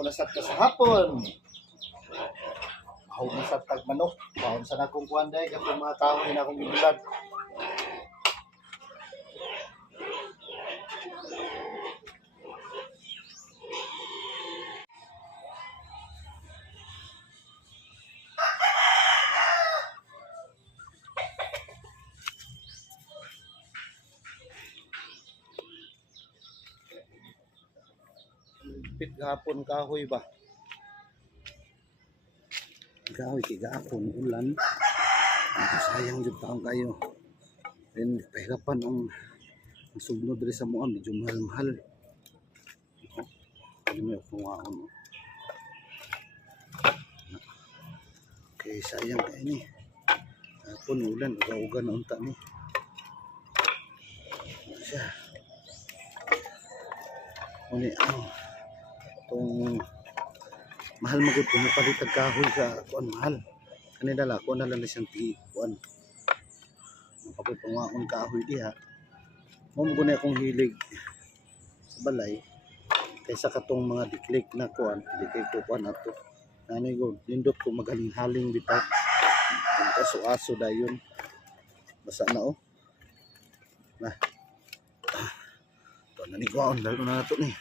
Bahaw na sad ka sa hapon. Bahaw na sad tag manok. Bahaw sa nakong kuanday katong mga kahoy na akong gibilad. Pit gahapon kahoy ba? Kahoy kay gahapon ulan. Sayang jud taong kayo. Then pahirapan ang sugnod diri sa moa medyo mahal-mahal. Ano mo kung ano. Okay, sayang kay ni. Gahapon ulan uga-uga na unta ni. Siya. Uni itong mahal magud kung mapalit ang kahoy sa kuan mahal kanila la kuan na lang siyang ti kuan kapag pangaon kahoy diha mo guna akong hilig sa balay kaysa katong mga diklik na kuan diklik ko kuan ato nanay ko nindot ko magaling-haling bitaw ang kaso-aso dayon basa na na to nani kuan dalo na nato ni.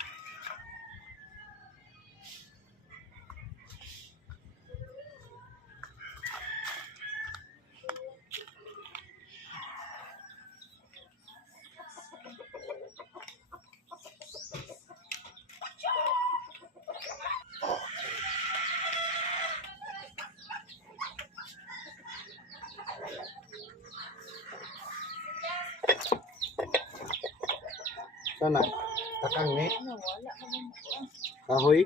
Sana takang ni kahoy.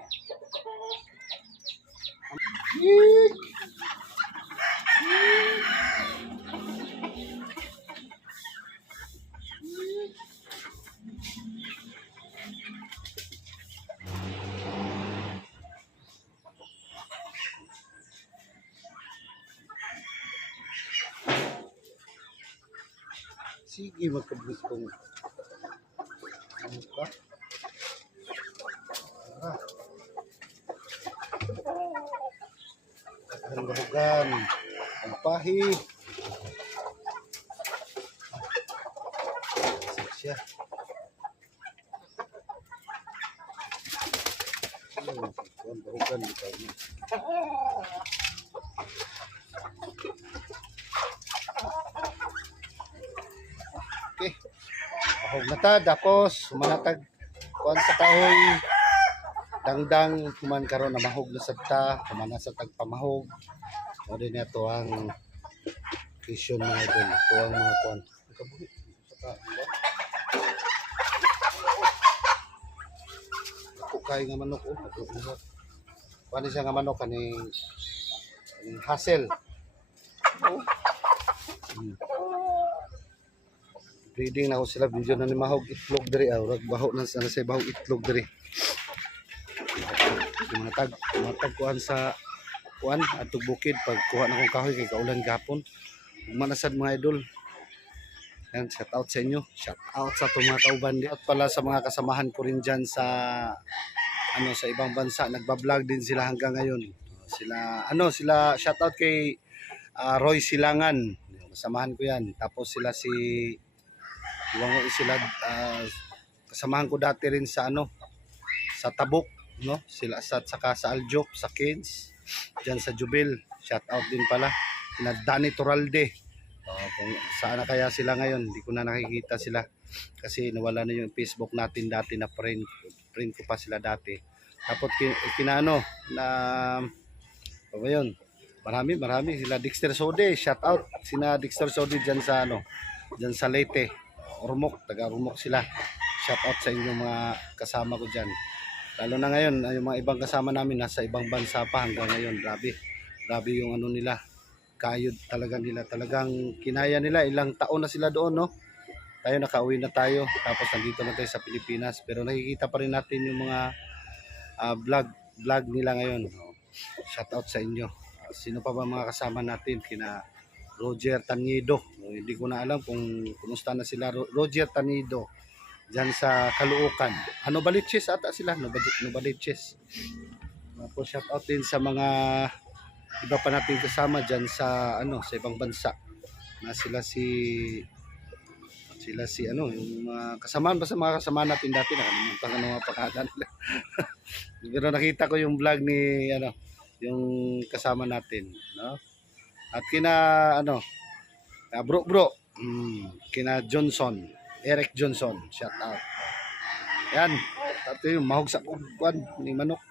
Sige magkablis ko mo. Ang bahugan, ang pahi. Siya. Ang bahugan dito. Okay. Bahog na ta, tapos manatag kuan sa kahoy dangdang kuman karon na mahog na sad ta kumana sa tagpamahog o din ito ang vision mga idol ito ang mga kuan kabuhi ako kay nga manok kuan siya nga manok kaning hassle breeding na ako sila video na ni mahog itlog diri rag baho na sa bahog itlog diri matag kuan sa kuan atog bukid pag kuha na kong kahoy kay kaulan gapon manasad mga idol yan shout out sa inyo shout out sa mga kauban at pala sa mga kasamahan ko rin dyan sa sa ibang bansa nagba-vlog din sila hanggang ngayon sila shout out kay Roy Silangan kasamahan ko yan tapos sila sila kasamahan ko dati rin sa sa Tabuk sila saka sa Aljok sa Kids diyan sa Jubil shout out din pala na Danny Toralde kung saan na kaya sila ngayon hindi ko na nakikita sila kasi nawala na yung Facebook natin dati na friend ko pa sila dati tapos kinaano na yun marami sila Dexter Sode shout out sina Dexter Sode diyan sa Leyte Ormoc taga Ormoc sila shout out sa inyong mga kasama ko diyan. Lalo na ngayon, yung mga ibang kasama namin nasa ibang bansa pa hanggang ngayon. Grabe yung nila. Kayod talaga nila. Talagang kinaya nila. Ilang taon na sila doon, no? Tayo nakauwi na tayo. Tapos nandito na tayo sa Pilipinas. Pero nakikita pa rin natin yung mga vlog nila ngayon. Shout out sa inyo. Sino pa ba mga kasama natin? Kina Roger Tanido. Hindi ko na alam kung kumusta na sila. Roger Tanido. Diyan sa Caloocan. Novaliches ata sila. Novaliches. Tapos shout out din sa mga iba pa nating kasama diyan sa sa ibang bansa na sila si yung mga kasamaan ba sa mga kasama natin dati nakalimutan ko ng mga pangalan nila. Pero nakita ko yung vlog ni yung kasama natin, no? At kina bro kina Johnson, Eric Johnson, shout out. Yan, ito yung mahog sa kuwan ni manok.